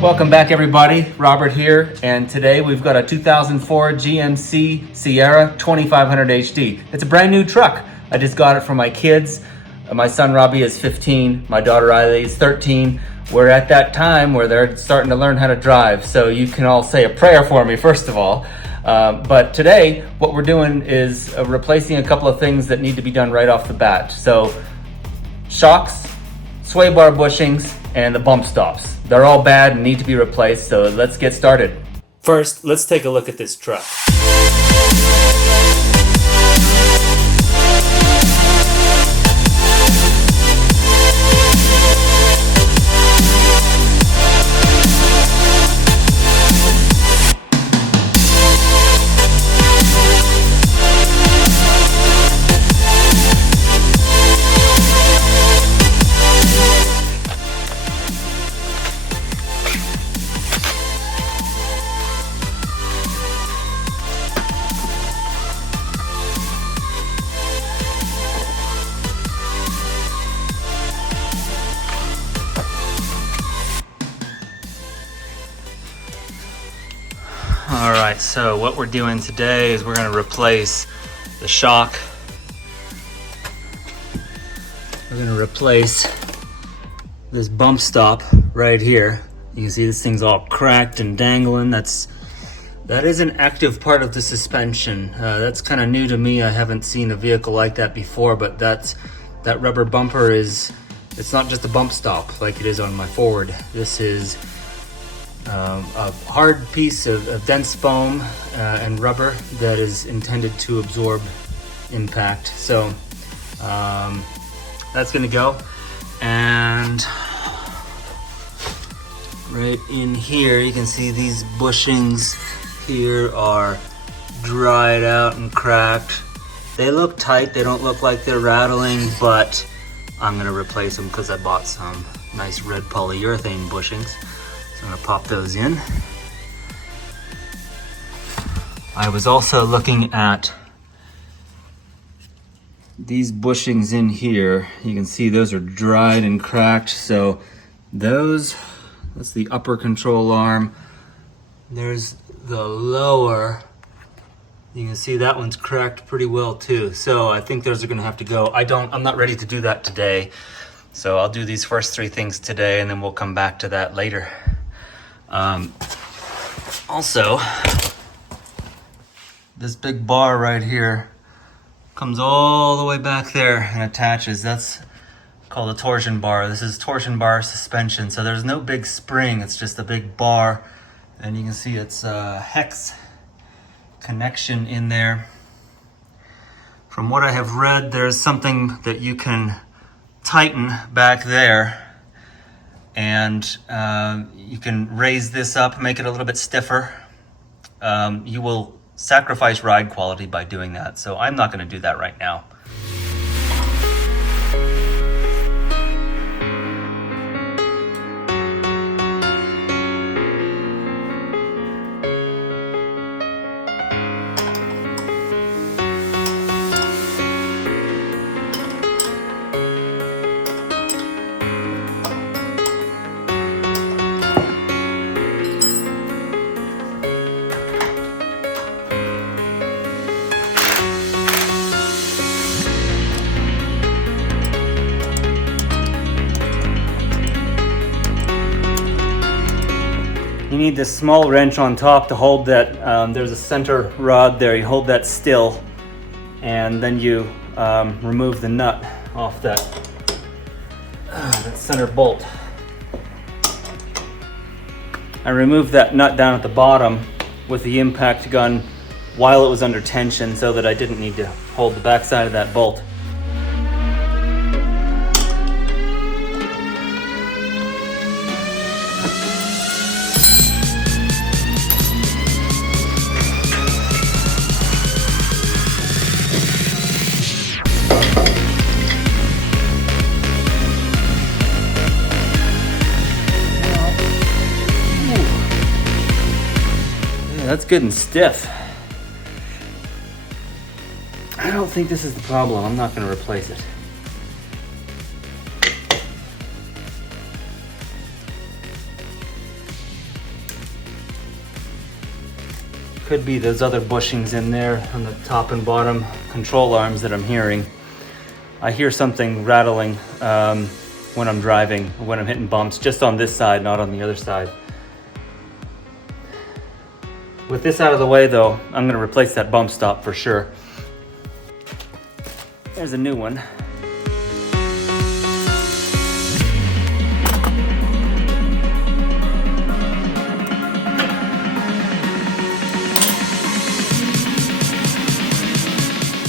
Welcome back everybody, Robert here, and today we've got a 2004 GMC Sierra 2500 HD. It's a brand new truck. I just got it for my kids. My son Robbie is 15, my daughter Riley is 13. We're at that time where they're starting to learn how to drive, so you can all say a prayer for me first of all. But today, what we're doing is replacing a couple of things that need to be done right off the bat. So, shocks, sway bar bushings, and the bump stops. They're all bad and need to be replaced, so let's get started. First, let's take a look at this truck. Alright, so what we're doing today is we're going to replace the shock. We're going to replace this bump stop right here. You can see this thing's all cracked and dangling. That is an active part of the suspension. That's kind of new to me. I haven't seen a vehicle like that before, but that rubber bumper it's not just a bump stop like it is on my Ford. This is a hard piece of dense foam and rubber that is intended to absorb impact. So that's gonna go. And right in here, you can see these bushings here are dried out and cracked. They look tight, they don't look like they're rattling, but I'm gonna replace them because I bought some nice red polyurethane bushings. So I'm gonna pop those in. I was also looking at these bushings in here. You can see those are dried and cracked. So that's the upper control arm. There's the lower. You can see that one's cracked pretty well too. So I think those are gonna have to go. I'm not ready to do that today. So I'll do these first three things today and then we'll come back to that later. Also, this big bar right here comes all the way back there and attaches. That's called a torsion bar. This is torsion bar suspension. So there's no big spring, it's just a big bar. And you can see it's a hex connection in there. From what I have read, there's something that you can tighten back there. And you can raise this up, make it a little bit stiffer. You will sacrifice ride quality by doing that, so I'm not going to do that right now. You need this small wrench on top to hold that. There's a center rod there. You hold that still, and then you remove the nut off that center bolt. I removed that nut down at the bottom with the impact gun while it was under tension so that I didn't need to hold the backside of that bolt. That's good and stiff. I don't think this is the problem. I'm not going to replace it. Could be those other bushings in there on the top and bottom control arms that I'm hearing. I hear something rattling when I'm driving, when I'm hitting bumps, just on this side, not on the other side. With this out of the way though, I'm gonna replace that bump stop for sure. There's a new one.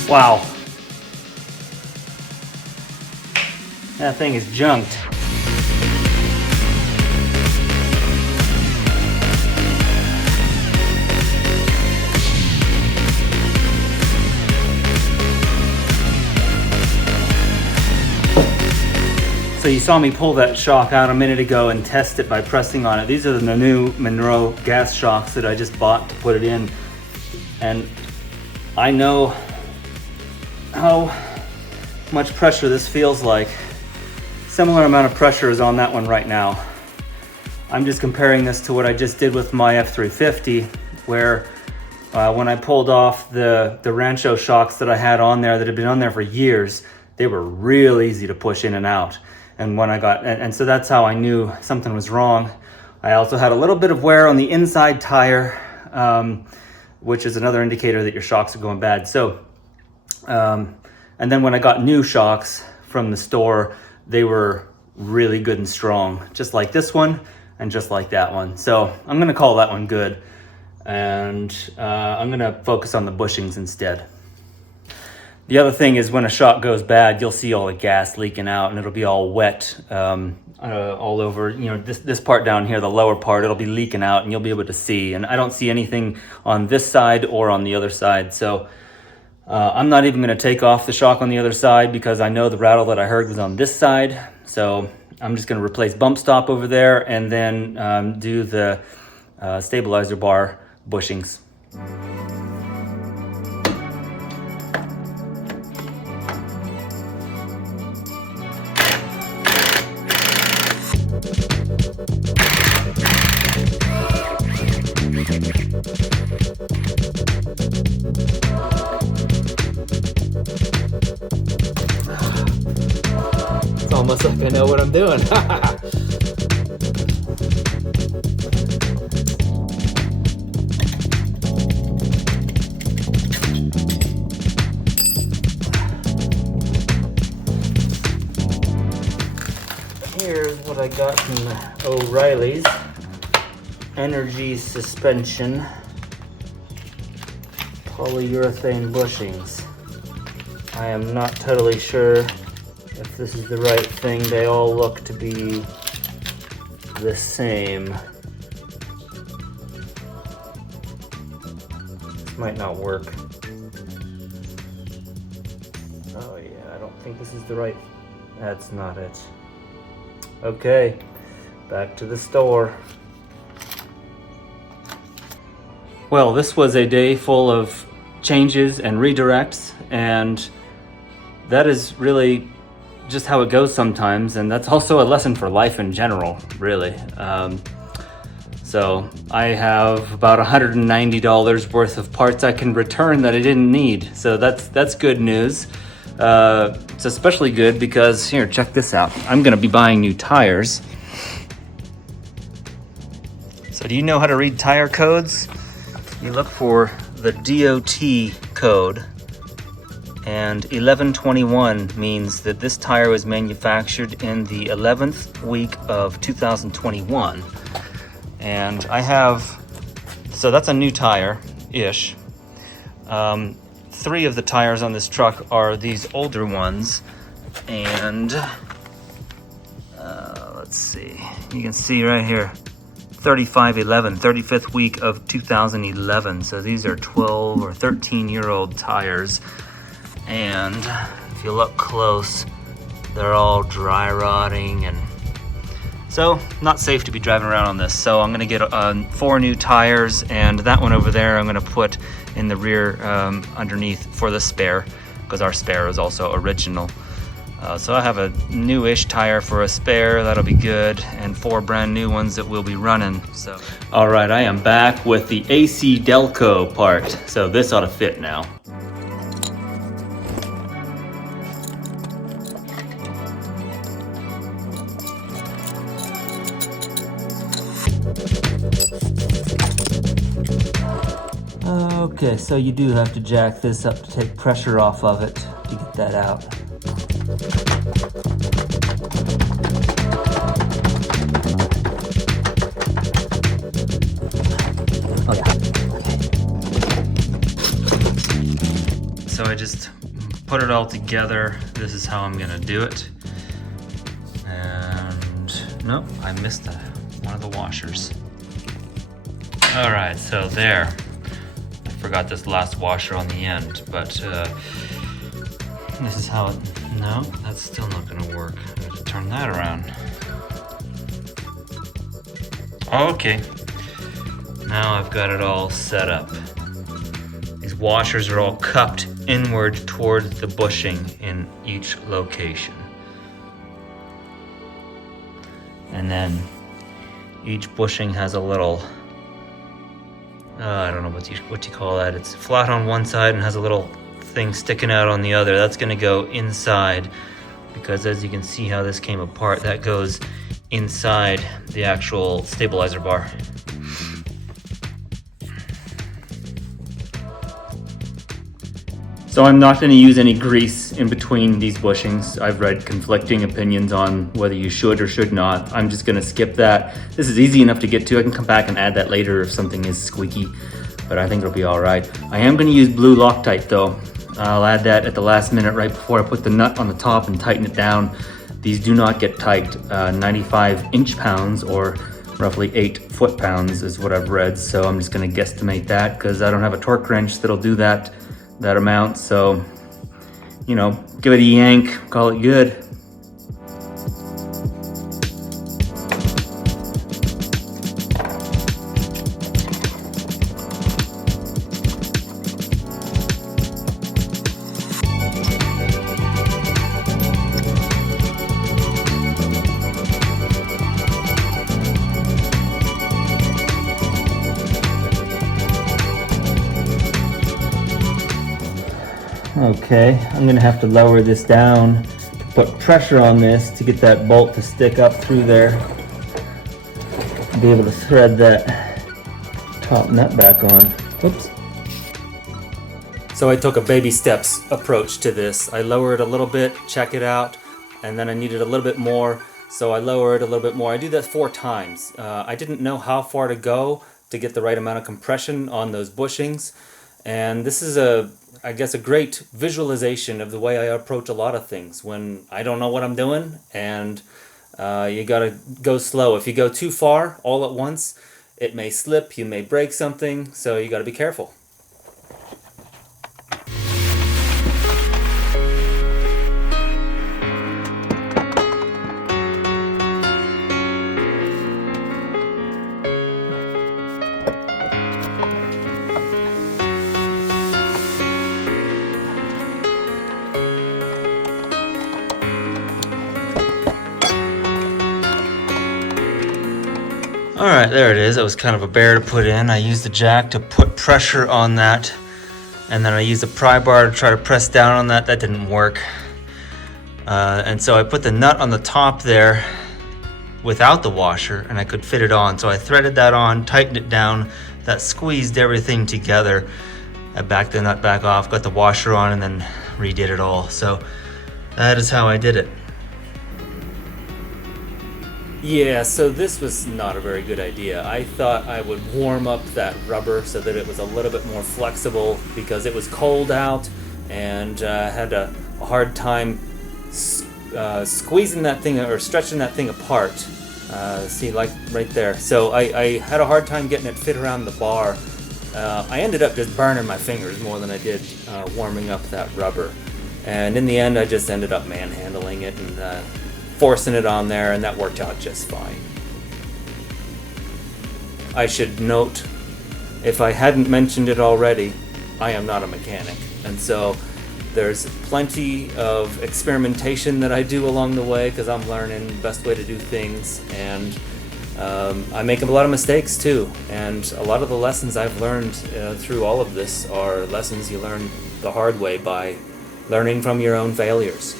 Wow. That thing is junked. So you saw me pull that shock out a minute ago and test it by pressing on it. These are the new Monroe gas shocks that I just bought to put it in. And I know how much pressure this feels like. Similar amount of pressure is on that one right now. I'm just comparing this to what I just did with my F350, where when I pulled off the Rancho shocks that I had on there that had been on there for years, they were real easy to push in and out. And when I got, and so that's how I knew something was wrong. I also had a little bit of wear on the inside tire, which is another indicator that your shocks are going bad. So, and then when I got new shocks from the store, they were really good and strong, just like this one and just like that one. So I'm gonna call that one good. And I'm gonna focus on the bushings instead. The other thing is when a shock goes bad, you'll see all the gas leaking out and it'll be all wet all over, you know, this part down here, the lower part, it'll be leaking out and you'll be able to see. And I don't see anything on this side or on the other side. So I'm not even gonna take off the shock on the other side because I know the rattle that I heard was on this side. So I'm just gonna replace bump stop over there and then do the stabilizer bar bushings. It's almost like I know what I'm doing. Here's what I got from O'Reilly's. Energy suspension polyurethane bushings. I am not totally sure if this is the right thing. They all look to be the same. This might not work. Oh yeah, I don't think this is the right. That's not it. Okay, back to the store. Well, this was a day full of changes and redirects, and that is really just how it goes sometimes, and that's also a lesson for life in general, really. So I have about $190 worth of parts I can return that I didn't need, so that's good news. It's especially good because, here, check this out. I'm gonna be buying new tires. So do you know how to read tire codes? You look for the DOT code, and 1121 means that this tire was manufactured in the 11th week of 2021. And I have, so that's a new tire-ish. 3 of the tires on this truck are these older ones, and let's see, you can see right here, 3511, 35th week of 2011. So these are 12 or 13-year-old tires. And if you look close, they're all dry rotting, and so not safe to be driving around on this. So I'm gonna get 4 new tires, and that one over there I'm gonna put in the rear underneath for the spare, because our spare is also original. So I have a newish tire for a spare, that'll be good, and 4 brand new ones that will be running. So, all right, I am back with the AC Delco part. So this ought to fit now. Okay, so you do have to jack this up to take pressure off of it to get that out. Oh yeah. So I just put it all together. This is how I'm gonna do it. And nope, I missed one of the washers. All right, so there. I forgot this last washer on the end, but this is how it, no, that's still not gonna work. I have to turn that around. Okay, now I've got it all set up. These washers are all cupped inward toward the bushing in each location. And then each bushing has a little, I don't know what you call that. It's flat on one side and has a little thing sticking out on the other. That's gonna go inside, because as you can see how this came apart, that goes inside the actual stabilizer bar. So I'm not going to use any grease in between these bushings. I've read conflicting opinions on whether you should or should not. I'm just going to skip that. This is easy enough to get to. I can come back and add that later if something is squeaky, but I think it'll be all right. I am going to use blue Loctite though. I'll add that at the last minute right before I put the nut on the top and tighten it down. These do not get tight. 95 inch-pounds or roughly 8 foot-pounds is what I've read. So I'm just going to guesstimate that because I don't have a torque wrench that'll do that amount. So, you know, give it a yank, call it good. Okay, I'm gonna have to lower this down to put pressure on this to get that bolt to stick up through there. Be able to thread that top nut back on. Whoops. So I took a baby steps approach to this. I lowered a little bit, check it out, and then I needed a little bit more, so I lowered a little bit more. I do that 4 times. I didn't know how far to go to get the right amount of compression on those bushings, and this is I guess a great visualization of the way I approach a lot of things when I don't know what I'm doing, and you gotta go slow. If you go too far all at once, it may slip, you may break something, so you gotta be careful. All right, there it is. That was kind of a bear to put in. I used the jack to put pressure on that, and then I used a pry bar to try to press down on that. That didn't work. And so I put the nut on the top there without the washer, and I could fit it on. So I threaded that on, tightened it down. That squeezed everything together. I backed the nut back off, got the washer on, and then redid it all. So that is how I did it. Yeah, so this was not a very good idea. I thought I would warm up that rubber so that it was a little bit more flexible because it was cold out, and had a hard time squeezing that thing or stretching that thing apart. See, like right there. So I had a hard time getting it fit around the bar. I ended up just burning my fingers more than I did warming up that rubber. And in the end, I just ended up manhandling it and forcing it on there, and that worked out just fine. I should note, if I hadn't mentioned it already, I am not a mechanic, and so There's plenty of experimentation that I do along the way because I'm learning the best way to do things, and I make a lot of mistakes too. And a lot of the lessons I've learned through all of this are lessons you learn the hard way by learning from your own failures.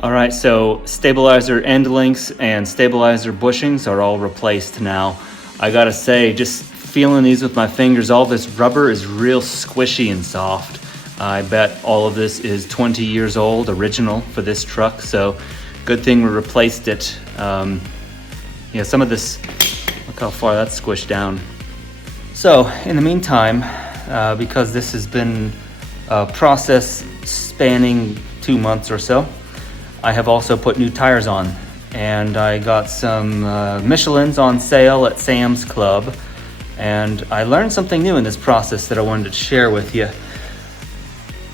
All right, so stabilizer end links and stabilizer bushings are all replaced now. I gotta say, just feeling these with my fingers, all this rubber is real squishy and soft. I bet all of this is 20 years old, original for this truck, so good thing we replaced it. Yeah, some of this, look how far that's squished down. So in the meantime, because this has been a process spanning 2 months or so, I have also put new tires on, and I got some Michelins on sale at Sam's Club, and I learned something new in this process that I wanted to share with you.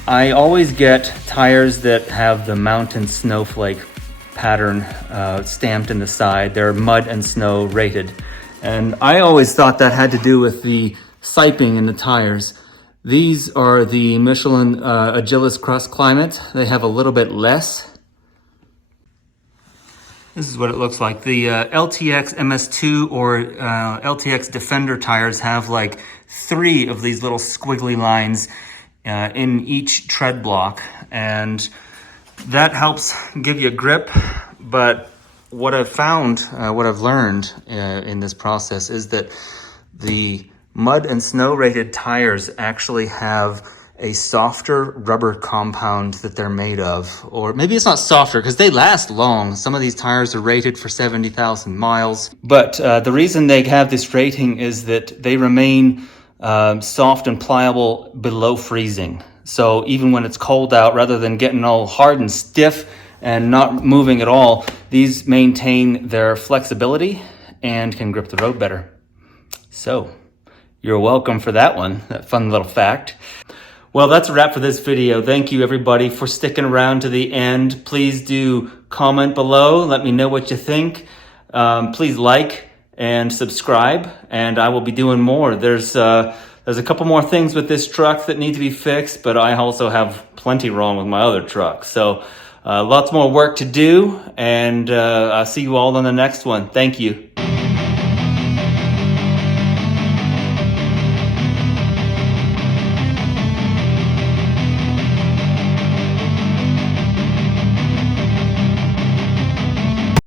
I always get tires that have the mountain snowflake pattern stamped in the side. They're mud and snow rated, and I always thought that had to do with the siping in the tires. These are the Michelin Agilis Crust Climate. They have a little bit less. This is what it looks like. The LTX MS2 or LTX Defender tires have like 3 of these little squiggly lines in each tread block, and that helps give you grip. But what I've found, what I've learned in this process is that the mud and snow rated tires actually have a softer rubber compound that they're made of. Or maybe it's not softer because they last long. Some of these tires are rated for 70,000 miles. But the reason they have this rating is that they remain soft and pliable below freezing. So even when it's cold out, rather than getting all hard and stiff and not moving at all, these maintain their flexibility and can grip the road better. So you're welcome for that one, that fun little fact. Well, that's a wrap for this video. Thank you everybody for sticking around to the end. Please do comment below. Let me know what you think. Please like and subscribe, and I will be doing more. There's a couple more things with this truck that need to be fixed, but I also have plenty wrong with my other truck. So lots more work to do, and I'll see you all on the next one. Thank you.